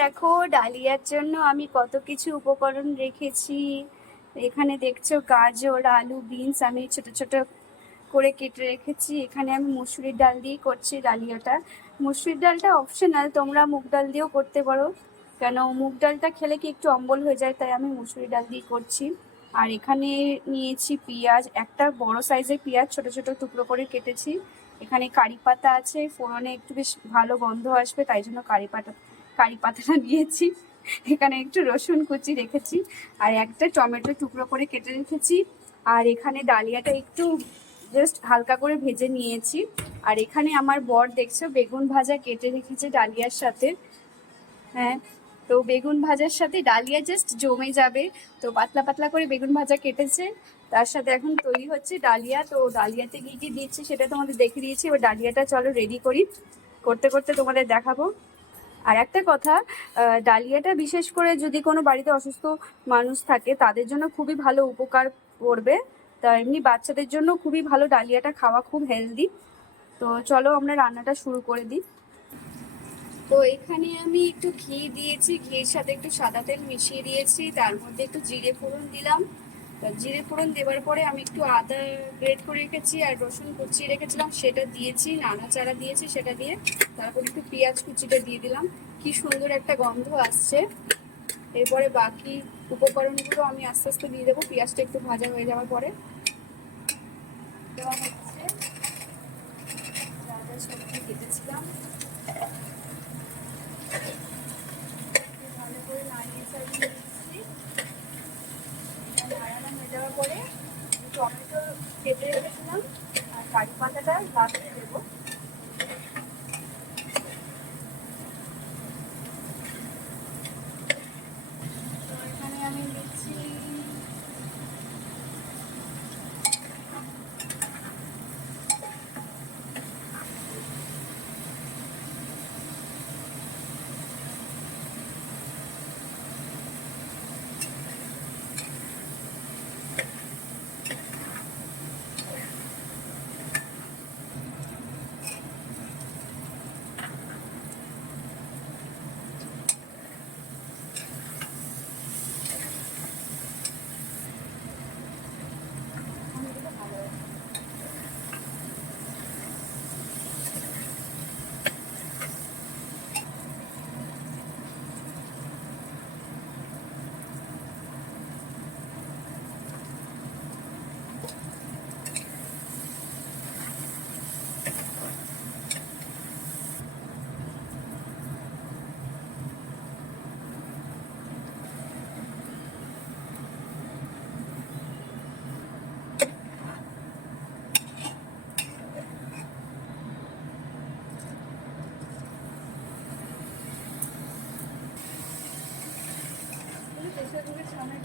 দেখো ডালিয়ার জন্য আমি কত কিছু উপকরণ রেখেছি। এখানে দেখছো গাজর, আলু, বিনস আমি ছোট ছোট করে কেটে রেখেছি। এখানে আমি মুসুরির ডাল দিয়ে করছি ডালিয়াটা। মুসুরির ডালটা অপশনাল, তোমরা মুগ ডাল দিয়েও করতে পারো, কেন মুগ ডালটা খেলে কি একটু অম্বল হয়ে যায়, তাই আমি মুসুরির ডাল দিয়ে করছি। আর এখানে নিয়েছি পেঁয়াজ, একটা বড় সাইজের পেঁয়াজ ছোট ছোট টুকরো করে কেটেছি। এখানে কারি পাতা আছে, ফোড়নে একটু বেশ ভালো গন্ধ আসবে তাই জন্য কারি পাতাটা নিয়েছি। এখানে একটু রসুন কুচি রেখেছি, আর একটা টমেটো টুকরো করে কেটে রেখেছি। আর এখানে ডালিয়াটা একটু জাস্ট হালকা করে ভেজে নিয়েছি। আর এখানে আমার বর দেখছো বেগুন ভাজা কেটে রেখেছে ডালিয়ার সাথে। হ্যাঁ, তো বেগুন ভাজার সাথে ডালিয়া জাস্ট জমে যাবে। তো পাতলা পাতলা করে বেগুন ভাজা কেটেছে, তার সাথে এখন তৈরি হচ্ছে ডালিয়া। তো ডালিয়াতে কি কি দিচ্ছি সেটা তোমাদের দেখে দিয়েছি, এবার ডালিয়াটা চলো রেডি করি, করতে করতে তোমাদের দেখাবো। আর একটা কথা, ডালিয়াটা বিশেষ করে যদি কোনো বাড়িতে অসুস্থ মানুষ থাকে তাদের জন্য খুবই ভালো উপকার করবে। তা এমনি বাচ্চাদের জন্য খুবই ভালো, ডালিয়াটা খাওয়া খুব হেলদি। তো চলো আমরা রান্নাটা শুরু করে দিই। তো এখানে আমি একটু ঘি দিয়েছি, ঘির সাথে একটু সাদা তেল মিশিয়ে দিয়েছি, তার মধ্যে একটু জিরে ফোড়ন দিলাম। জিরে ফোড়ন দেওয়ার পরে আমি একটু আদা গ্রেট করে রেখেছি আর রসুন কুচিয়ে রেখেছিলাম সেটা দিয়েছি, নাড়াচাড়া দিয়েছি, সেটা দিয়ে তারপর একটু পেঁয়াজ কুচিটা দিয়ে দিলাম। কি সুন্দর একটা গন্ধ আসছে। এরপরে বাকি উপকরণগুলো আমি আস্তে আস্তে দিয়ে দেবো পেঁয়াজটা একটু ভাজা হয়ে যাওয়ার পরে। দেওয়া হচ্ছে যা যা সবজি কেটেছিলাম, ভালো করে নাড়িয়ে চাড়িয়ে দিচ্ছি। নাড়ানো হয়ে যাওয়ার পরে টমেটো কেটে রেখেছিলাম আর কারি পাতাটা লাস্টে দেবো। তো এখানে আমি দিচ্ছি প্রেসার কুকার সামনে